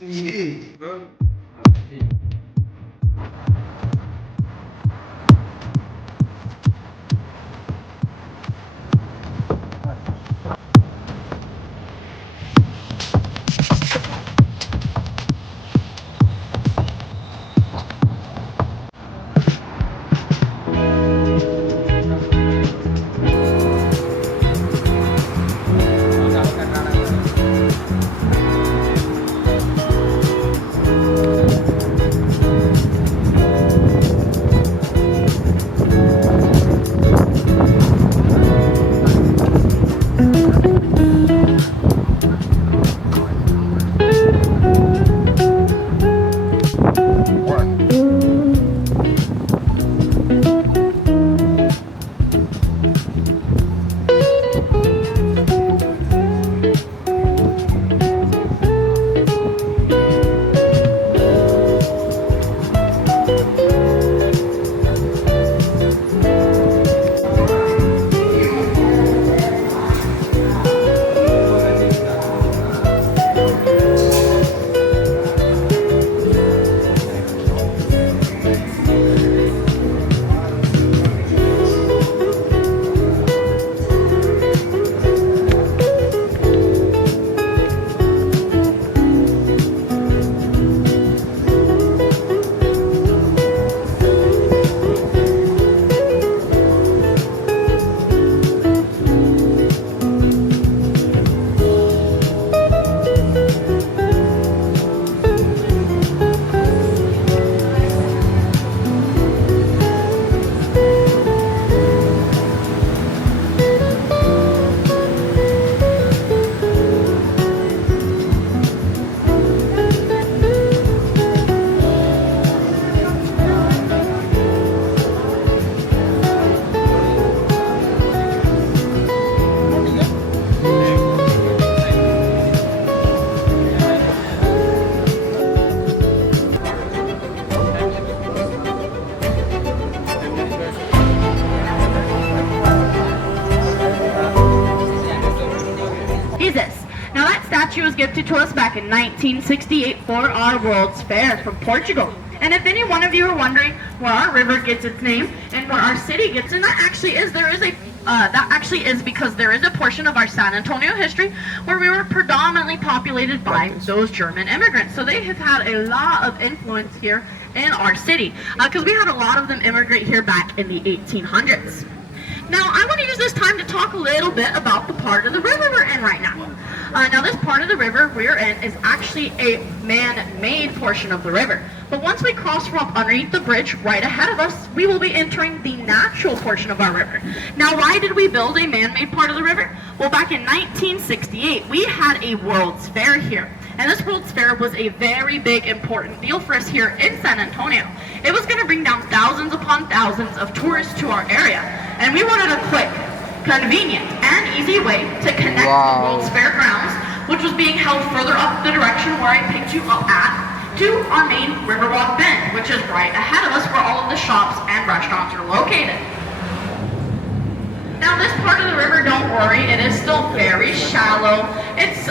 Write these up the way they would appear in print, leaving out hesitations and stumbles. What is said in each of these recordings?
Sí, bro. Jesus. Now that statue was gifted to us back in 1968 for our World's Fair from Portugal. And if any one of you are wondering where our river gets its name and where our city gets it, that actually is because there is a portion of our San Antonio history where we were predominantly populated by those German immigrants. So they have had a lot of influence here in our city because we had a lot of them immigrate here back in the 1800s. Now, I want to use this time to talk a little bit about the part of the river we're in right now. Now, this part of the river we're in is actually a man-made portion of the river. But once we cross from underneath the bridge right ahead of us, we will be entering the natural portion of our river. Now, why did we build a man-made part of the river? Well, back in 1968, we had a World's Fair here. And this World's Fair was a very big, important deal for us here in San Antonio. It was going to bring down thousands upon thousands of tourists to our area. And we wanted a quick, convenient, and easy way to connect the World's Fair grounds, which was being held further up the direction where I picked you up at, to our main Riverwalk Bend, which is right ahead of us where all of the shops and restaurants are located. Now this part of the river, don't worry, it is still very shallow. It's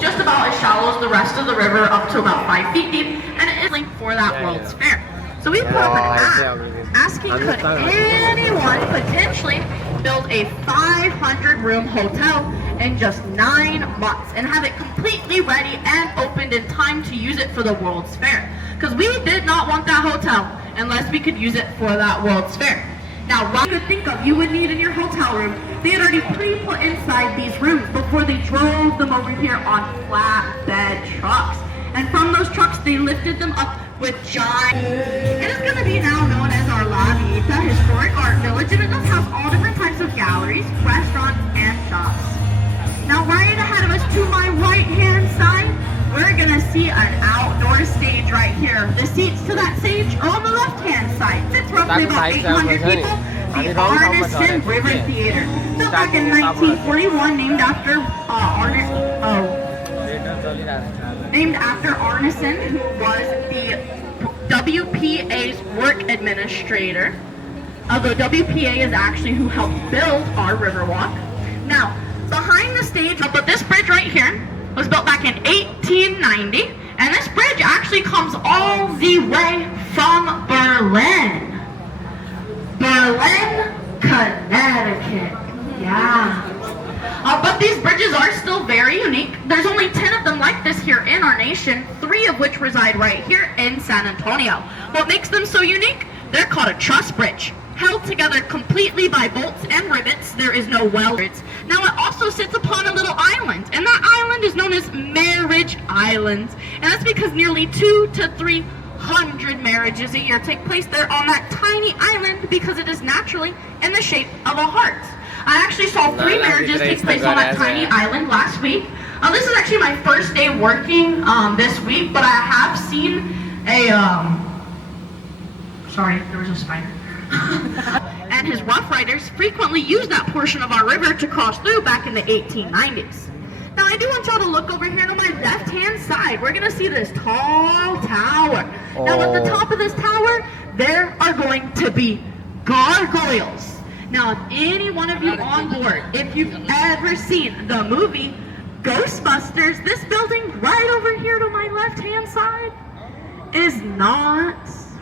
just about as shallow as the rest of the river, up to about 5 feet deep, and it is linked for that World's Fair. So we put up an ad asking could anyone potentially build a 500-room hotel in just 9 months and have it completely ready and opened in time to use it for the World's Fair. Because we did not want that hotel unless we could use it for that World's Fair. Now, what you could think of you would need in your hotel room, they had already pre-put inside these rooms before they drove them over here on flatbed trucks. And from those trucks, they lifted them up with giant. It is going to be now known as our La Vita Historic Art Village, and it does have all different types of galleries, restaurants, and shops. Now, right ahead of us to my right-hand side, we're going to see an outdoor stage right here. The seats to that stage are on the left-hand side. It's roughly about 800 people. The Arneson River Theater. Built back in 1941, named after Arneson, who was the WPA's work administrator. The WPA is actually who helped build our Riverwalk. Now, behind the stage, but this bridge right here was built back in 1890, And this bridge actually comes all the way from Berlin. Berlin, Connecticut. Yeah. But these bridges are still very unique. There's only 10 of them like this here in our nation, 3 of which reside right here in San Antonio. What makes them so unique? They're called a truss bridge. Held together completely by bolts and rivets, there is no welds. Now it also sits upon a little island, and that island is known as Marriage Island. And that's because nearly 200 to 300 marriages a year take place there on that tiny island because it is naturally in the shape of a heart. I actually saw 3 marriages take place on that tiny island last week. This is actually my first day working this week, but I have seen a, sorry, there was a spider. And his Rough Riders frequently used that portion of our river to cross through back in the 1890s. Now I do want y'all to look over here to my left-hand side. We're gonna see this tall tower. Now at the top of this tower, there are going to be gargoyles. Now, if any one of you on board, if you've ever seen the movie Ghostbusters, this building right over here to my left-hand side is not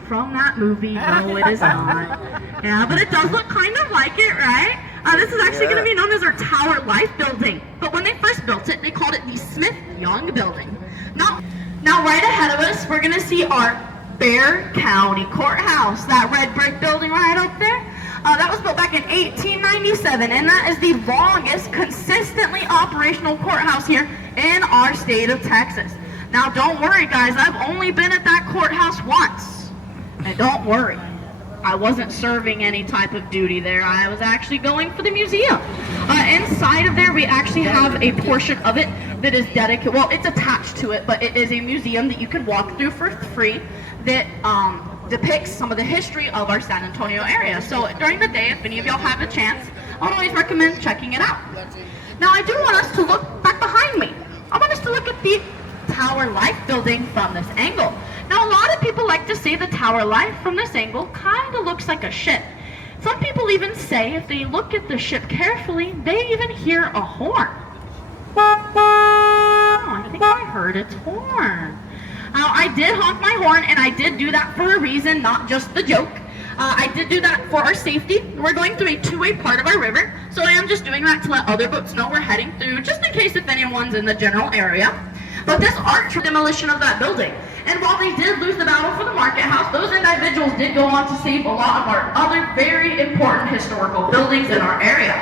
from that movie. No, it is not. Yeah, but it does look kind of like it, right? This is actually going to be known as our Tower Life building. But when they first built it, they called it the Smith-Young building. Now right ahead of us, we're going to see our Bexar County Courthouse, that red brick building right up there. That was built back in 1897, and that is the longest consistently operational courthouse here in our state of Texas. Now, don't worry, guys. I've only been at that courthouse once. And don't worry, I wasn't serving any type of duty there. I was actually going for the museum. Inside of there, we actually have a portion of it that is dedicated. Well, it's attached to it, but it is a museum that you can walk through for free that depicts some of the history of our San Antonio area. So during the day, if any of y'all have a chance, I would always recommend checking it out. Now I do want us to look back behind me. I want us to look at the Tower Life building from this angle. Now a lot of people like to say the Tower Life from this angle kind of looks like a ship. Some people even say if they look at the ship carefully, they even hear a horn. Oh, I think I heard its horn. I did honk my horn, and I did do that for a reason, not just the joke. I did do that for our safety. We're going through a two-way part of our river, so I am just doing that to let other boats know we're heading through, just in case if anyone's in the general area. But this arch demolition of that building, and while they did lose the battle for the market house, those individuals did go on to save a lot of our other very important historical buildings in our area.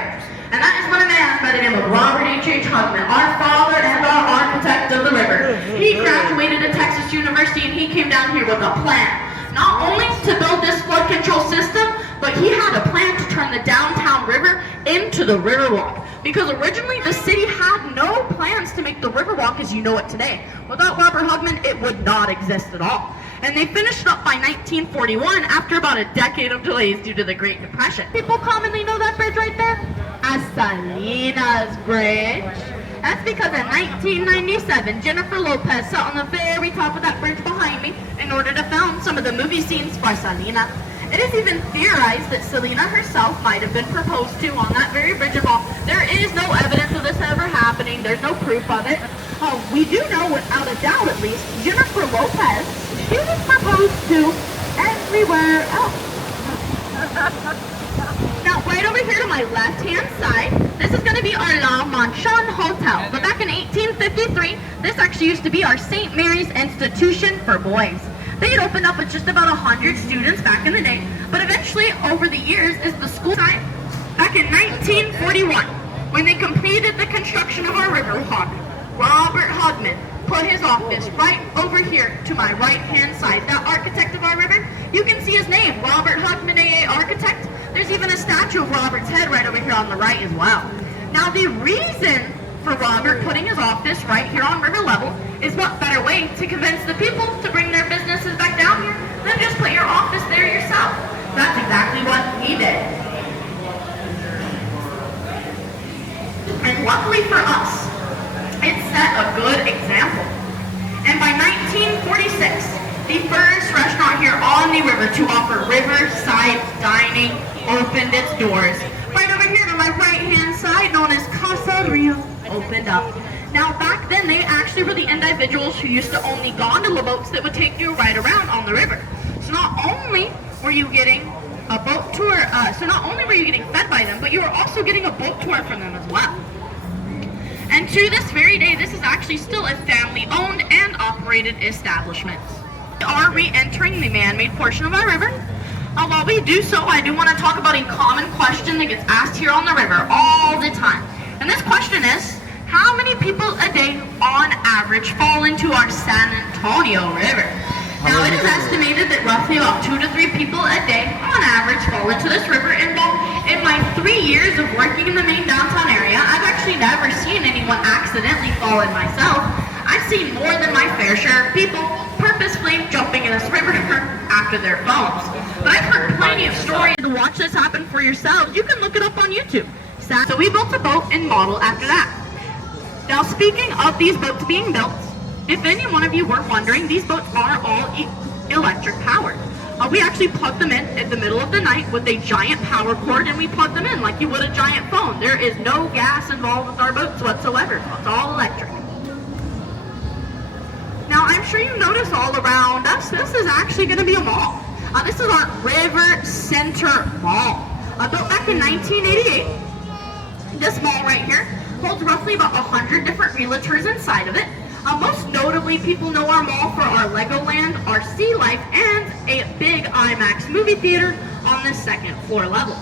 And that is when a man by the name of Robert H. Hugman, our father and our architect of the river, he graduated at Texas University and he came down here with a plan. Not only to build this flood control system, but he had a plan to turn the downtown river into the Riverwalk. Because originally the city had no plans to make the Riverwalk as you know it today. Without Robert Hugman, it would not exist at all. And they finished it up by 1941 after about a decade of delays due to the Great Depression. People commonly know that bridge right there as Salinas Bridge. That's because in 1997, Jennifer Lopez sat on the very top of that bridge behind me in order to film some of the movie scenes for Selena. It is even theorized that Selena herself might have been proposed to on that very bridge of all. There is no evidence of this ever happening. There's no proof of it. We do know, without a doubt at least, Jennifer Lopez, she was proposed to everywhere else. Now, right over here to my left-hand side, this is going to be our La Manchon Hotel. But back in 1853, this actually used to be our St. Mary's Institution for Boys. They had opened up with just about 100 students back in the day, but eventually, over the years, as the school site, back in 1941, when they completed the construction of our Riverwalk, Robert Hugman put his office right over here to my right-hand side. That architect of our river, you can see his name, Robert Hugman, AA Architect. There's even a statue of Robert's head right over here on the right as well. Now, the reason for Robert putting his office right here on river level is what better way to convince the people to bring their businesses back down here than just put your office there yourself. That's exactly what he did. And luckily for us, it set a good example. And by 1946, the first restaurant here on the river to offer riverside dining opened its doors. Right over here to my right-hand side, known as Casa Rio, opened up. Now back then, they actually were the individuals who used to own the gondola boats that would take you right around on the river. So not only were you getting a boat tour, not only were you getting fed by them, but you were also getting a boat tour from them as well. And to this very day, this is actually still a family-owned and operated establishment. We are re-entering the man-made portion of our river. While we do so, I do want to talk about a common question that gets asked here on the river all the time. And this question is, how many people a day on average fall into our San Antonio River? Now it is estimated that roughly about 2 to 3 people a day on average fall into this river. And while in my 3 years of working in the main downtown area, I've actually never seen anyone accidentally fall in myself. I've seen more than my fair share of people purposefully jumping in this river after their phones. But I've heard plenty of stories. To watch this happen for yourselves, you can look it up on YouTube. So we built a boat and model after that. Now speaking of these boats being built, if any one of you were wondering, these boats are all electric powered. We actually plug them in the middle of the night with a giant power cord, and we plug them in like you would a giant phone. There is no gas involved with our boats whatsoever. It's all electric. Now I'm sure you notice all around us, this is actually going to be a mall. This is our River Center Mall. Built back in 1988. This mall right here holds roughly about 100 different realtors inside of it. Most notably, people know our mall for our Legoland, our Sea Life, and a big IMAX movie theater on the second floor level.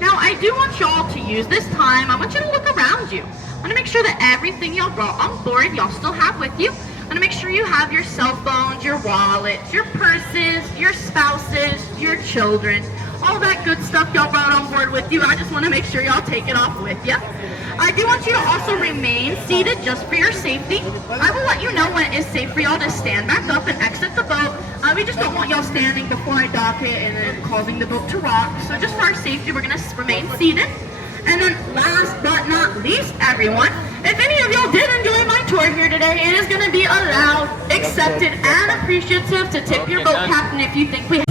Now, I do want y'all to use this time. I want you to look around you. I want to make sure that everything y'all brought on board, y'all still have with you. I want to make sure you have your cell phones, your wallets, your purses, your spouses, your children, all that good stuff y'all brought on board with you. I just want to make sure y'all take it off with you. I do want you to also remain seated just for your safety. I will let you know when it is safe for y'all to stand back up and exit the boat. We just don't want y'all standing before I dock it and then causing the boat to rock. So just for our safety, we're going to remain seated. And then last but not least, everyone, if any of y'all did enjoy my tour here today, it is going to be allowed, accepted, and appreciative to tip your boat captain if you think we have.